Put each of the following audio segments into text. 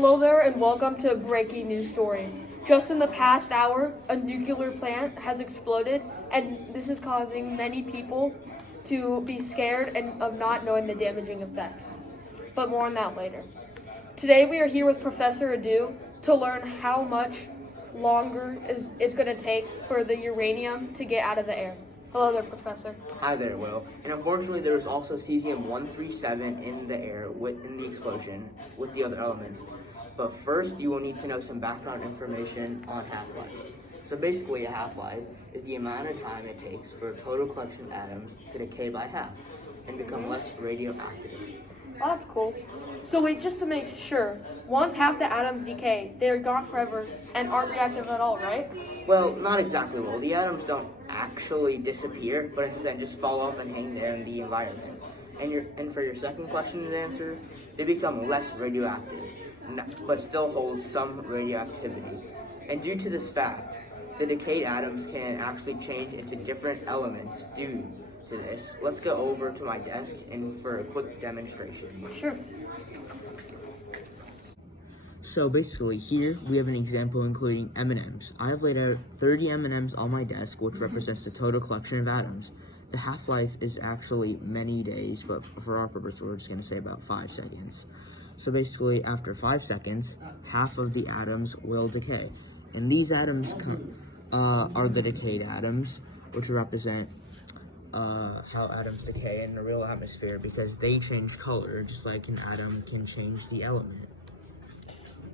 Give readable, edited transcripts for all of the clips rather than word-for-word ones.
Hello there and welcome to a breaking news story. Just in the past hour, a nuclear plant has exploded and this is causing many people to be scared and of not knowing the damaging effects. But more on that later. Today we are here with Professor Adu to learn how much longer it's going to take for the uranium to get out of the air. Hello there, Professor. Hi there, Will. And unfortunately, there was also cesium-137 in the air in the explosion with the other elements. But first, you will need to know some background information on half-life. So basically, a half-life is the amount of time it takes for a total collection of atoms to decay by half and become less radioactive. Oh, that's cool. So wait, just to make sure, once half the atoms decay, they're gone forever and aren't reactive at all, right? Well, not exactly, Will. The atoms don't actually disappear, but instead just fall off and hang there in the environment. And for your second question and answer, they become less radioactive, but still hold some radioactivity. And due to this fact, the decayed atoms can actually change into different elements due to this. Let's go over to my desk and for a quick demonstration. Sure. So basically here we have an example including M&Ms. I have laid out 30 M&Ms on my desk, which represents the total collection of atoms. The half-life is actually many days, but for our purpose we're just going to say about 5 seconds. So basically after 5 seconds, half of the atoms will decay. And these atoms are the decayed atoms, which represent how atoms decay in the real atmosphere because they change color just like an atom can change the element.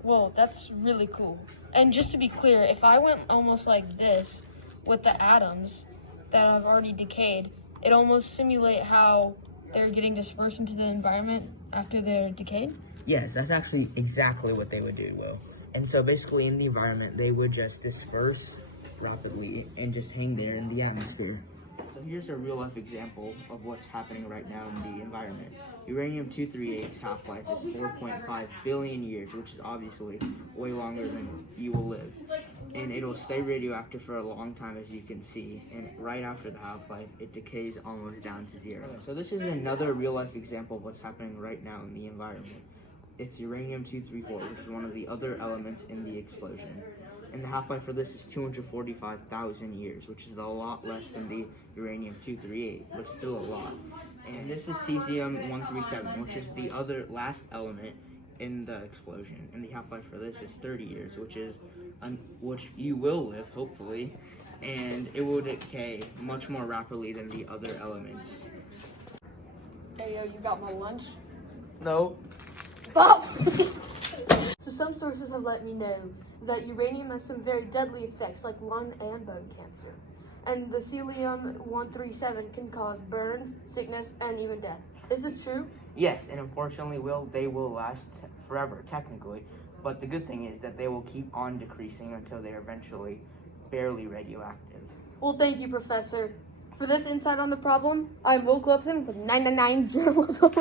Whoa, that's really cool. And just to be clear, if I went almost like this with the atoms that have already decayed, it almost simulate how they're getting dispersed into the environment after they're decayed? Yes, that's actually exactly what they would do, Will. And so basically in the environment, they would just disperse rapidly and just hang there in the atmosphere. So here's a real-life example of what's happening right now in the environment. Uranium-238's half-life is 4.5 billion years, which is obviously way longer than you will live. And it'll stay radioactive for a long time, as you can see. And right after the half-life, it decays almost down to zero. So this is another real-life example of what's happening right now in the environment. It's uranium-234, which is one of the other elements in the explosion. And the half-life for this is 245,000 years, which is a lot less than the uranium-238, but still a lot. And this is cesium-137, which is the other last element in the explosion. And the half-life for this is 30 years, which you will live, hopefully, and it will decay much more rapidly than the other elements. Hey, yo, you got my lunch? No. Bob! So some sources have let me know that uranium has some very deadly effects like lung and bone cancer. And the cesium-137 can cause burns, sickness, and even death. Is this true? Yes, and unfortunately, they will last forever, technically. But the good thing is that they will keep on decreasing until they are eventually barely radioactive. Well, thank you, Professor. For this insight on the problem, I'm Will Clopson with 999 journalism.